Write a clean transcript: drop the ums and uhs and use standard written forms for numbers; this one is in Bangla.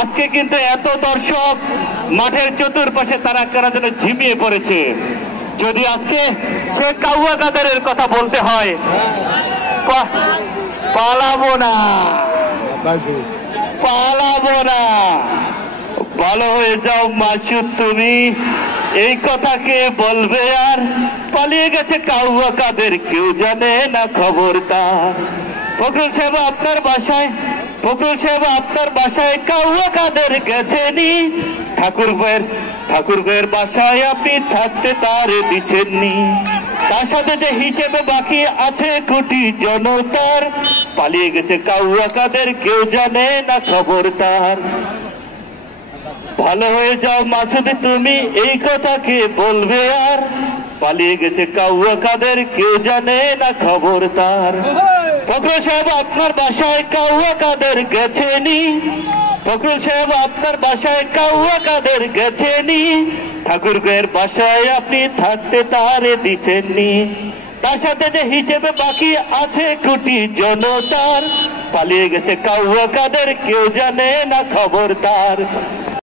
আজকে কিন্তু এত দর্শক মাঠের চতুর্পাশে তারা কারা যেন ঝিমিয়ে পড়েছে। যদি আজকে সে কাউয়া কাদারের কথা বলতে হয়, পালাবো না, পালাবো না। ভালো হয়ে যাও মাসুদ তুমি, এই কথা কে বলবে আর? পালিয়ে গেছে কাউয়া কাদের, কেউ জানে না খবর তার। ফখরুল সাহেব আপনার বাসায়, ফখরুল সাহেব আপনার বাসায় কাউয়া কাদের গেছেনি। ঠাকুর ভাইয়ের বাসায় আপনি থাকতে তার দিচ্ছেননি। তার সাথে যে হিসেবে বাকি আছে কোটি জনতার, পালিয়ে গেছে কাউয়া কাদের, কেউ জানে না খবর তার। ভালো হয়ে যাও মাসুদ তুমি, এই কথা কে বলবে আর? পালিয়ে গেছে কাউয়া কাদের, কেউ জানে না খবর তার। ফখরুল সাহেব আপনার বাসায় কাউয়া কাদের গেছেনি। ফখরুল সাহেব আপনার বাসায় কাউয়া কাদের গেছেনি। ঠাকুর ভাইয়ের বাসায় আপনি থাকতে তারে দিচ্ছেননি। তার সাথে যে হিসেবে বাকি আছে কোটি জনতার, পালিয়ে গেছে কাউয়া কাদের, কেউ জানে না খবর তার।